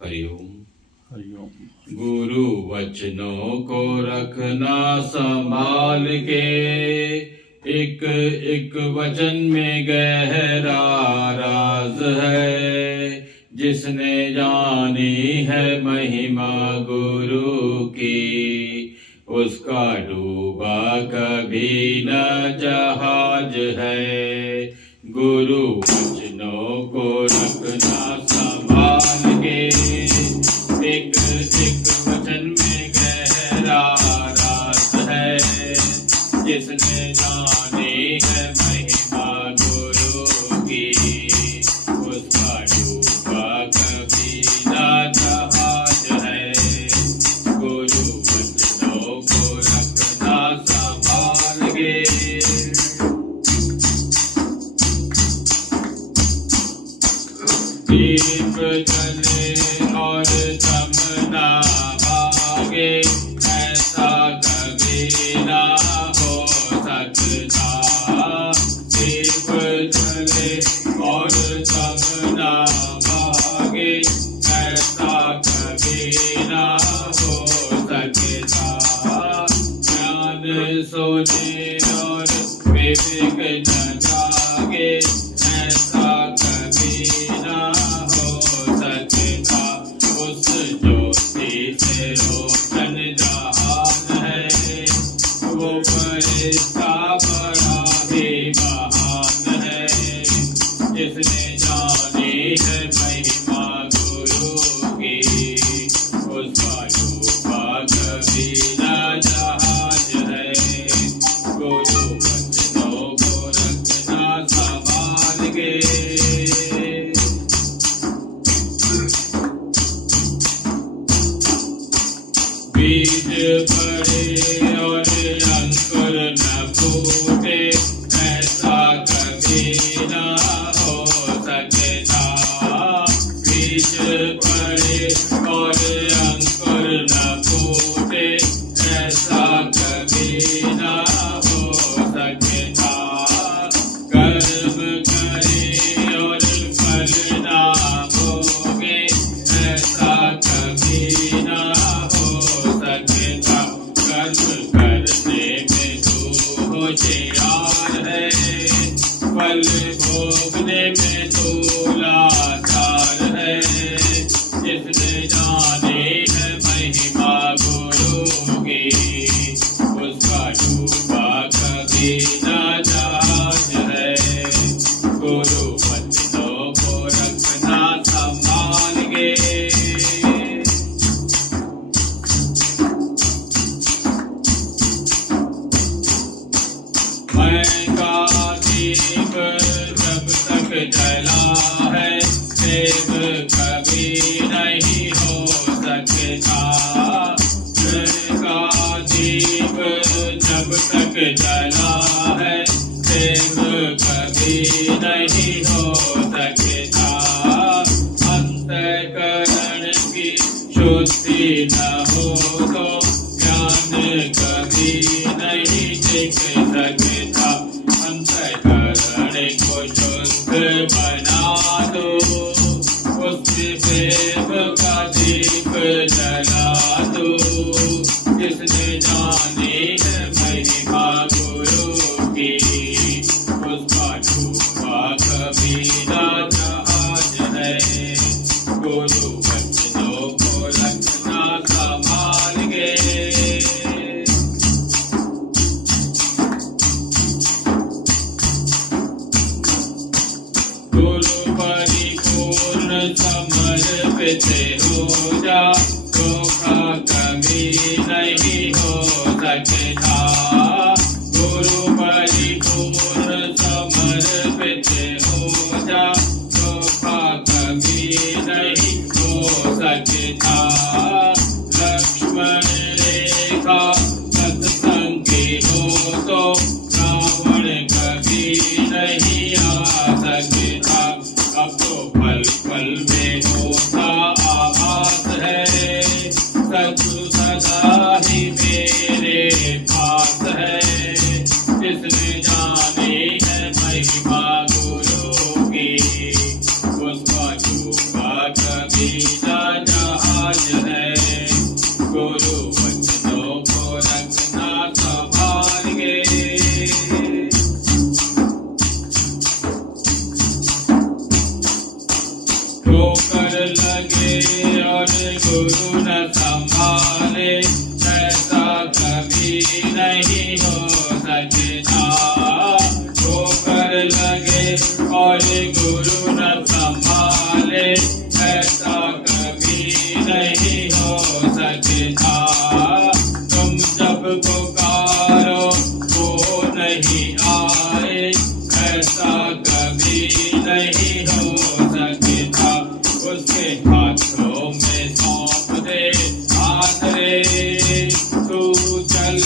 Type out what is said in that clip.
हरिओम। हरिओम। गुरु वचनों को रखना संभाल के, एक एक वचन में गहरा राज है। जिसने जानी है महिमा गुरु की, उसका डूबा कभी न जहाज है। गुरु वचनों को रखना संभाल के, एक एक वचन में गहरा राज है। जिसने जानी है महिमा गुरु की, उसका डूबा कभी न जहाज है। गुरु वचनों को रखना संभाल के, दीप जले और दम ना भागे, ऐसा कभी ना हो सकता। दीप जले और दम ना भागे, ऐसा कभी ना हो सकता। ज्ञान सोचे और विवेक न जागे, ऐसा कभी ना हो सकता। उस ज्योति से रोशन जहान है, वो फरिश्ता बड़ा ही महान है। जिसने जानी है महिमा गुरु की, उसका डूबा कभी न जहाज है। गुरु वचनों को रखना संभाल के, बीज पड़े और अंकुर न फूटे, ऐसा कभी ना हो सकता। बीज पड़े और अंकुर न फूटे, ऐसा कभी ना हो सकता। कर्म करे और फल ना भोगे, ऐसा कभी ना हो सकता। कर्म करने में तू होशियार है, फल भोगने में तू लाचार है। जिसने जानी है महिमा गुरु की, उसका डूबा कभी न जहाज है। गुरु वचनों को रखना संभाल के, मैं का दीप जब तक जला है, देव कभी नहीं हो सकता। मैं का दीप जब तक जला है, देव कभी नहीं हो सकता। अंतःकरण की शुद्धि न हो तो ज्ञान कभी नहीं टिक सकता। अंतःकरण को शुद्ध बना दो, उस देव का दीप जला दो। जिसने जानी है महिमा गुरु की, उसका डूबा कभी न जहाज है। गुरु वचनों को रखना संभाल के, गुरु परिपूर्ण समर्पित हो जा, धोखा कभी नहीं हो सकता। गुरु परिपूर्ण समर्पित हो जा, धोखा कभी नहीं हो सकता। लक्ष्मण रेखा सत्संगी हो तो रावण कभी नहीं आ सकता। अब तो पल पल में होता आभास है, सत्य सदा ही मेरे पास है। जिसने जानी है महिमा गुरु की, उसका डूबा कभी न गुरु न संभाले ऐसा कभी नहीं हो सकता। ठोकर लगे और गुरु न संभाले ऐसा कभी नहीं हो सकता। तुम जब पुकारो वो नहीं आए ऐसा कभी नहीं हो सकता। उसके हाथों में सौंप दे हाथ रे, तू चल